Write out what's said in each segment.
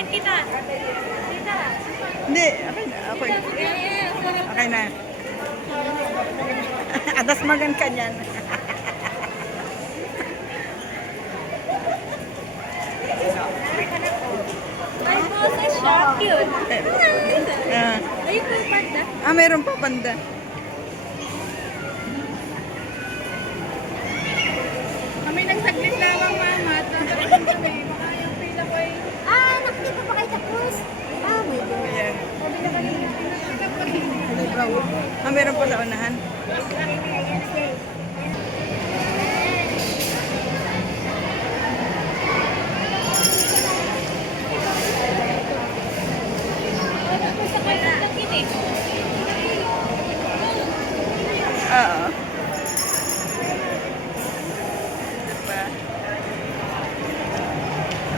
Susubukan kita. Kita. Hindi, okay na. Okay, okay na. Atas magan ka niyan. May boses siya. Cute. Ah, Ay, po panda. meron pa banda. Kami nagsaglit lamang, mama. At nabalikan kami. Baka yung pila ko ay... Nakikita pa kayo tapos. May God. Ayan. Sabi na kanina, pinakagap ko rin. Meron pa sa unahan. Oo. Diba?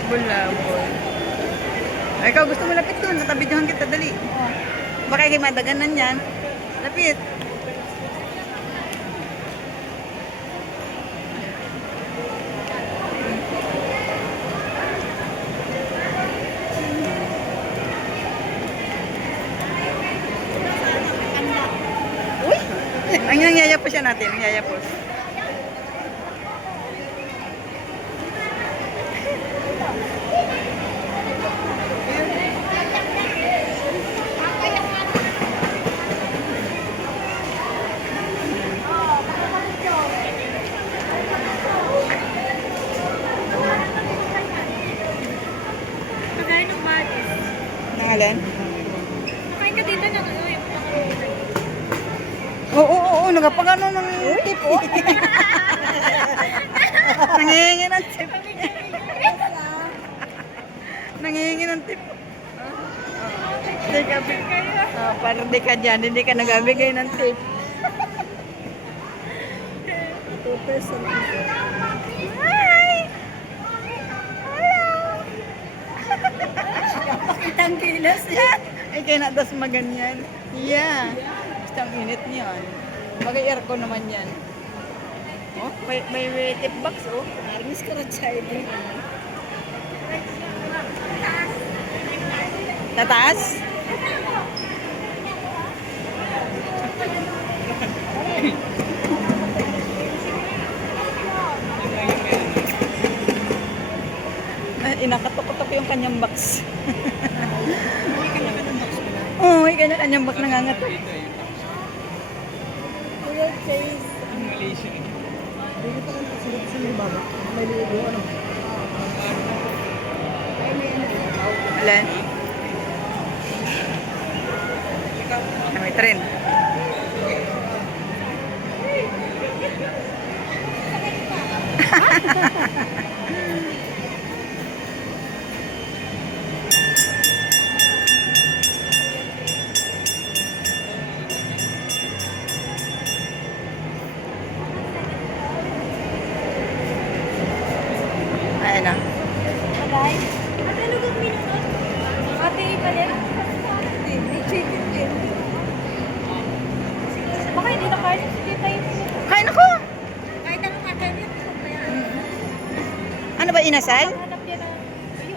Bulabol. Ay, ikaw gusto mo lapit doon. Natabidyohan kita, dali. Baka kayo madaganan yan. Lapit. Uy! Ang nangyaya po siya natin. Nangyaya po. Kakain ng batis. Nangalan? Kakain ka dito ng ano yung Oo, nagapagano ng tip. Oh. Nangihingi ng tip. Nangihingi ng tip. Hindi ka, parang di ka dyan, hindi ka nagabigay ng tip. 2%. Hi! Hello! Kitang kilos. Ay, kaya natas maganyan. Yeah. Basta ang init niyan. Mag-aircon naman yan. Oh, may tip box, oh. Armis ka rin siya, hindi. Tataas? Inakatok-katok yung kanyang box. Oo, yung kanyang box nangangatok. Kuya Chase. Alan? May tren. Ayan na. Bagay. At ano kang minunod? Ate, ipalit? May chicken din. Baka hindi na kain. Sige tayo. Kain ako! Kahit ano kakain yun. Ano ba inasal? Hanap niya ng iyo.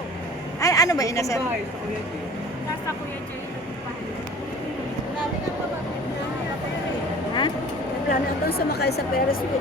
Ano ba inasal? Nasa Kuya Jay. Ha? Plano doon sumakay sa Ferris wheel.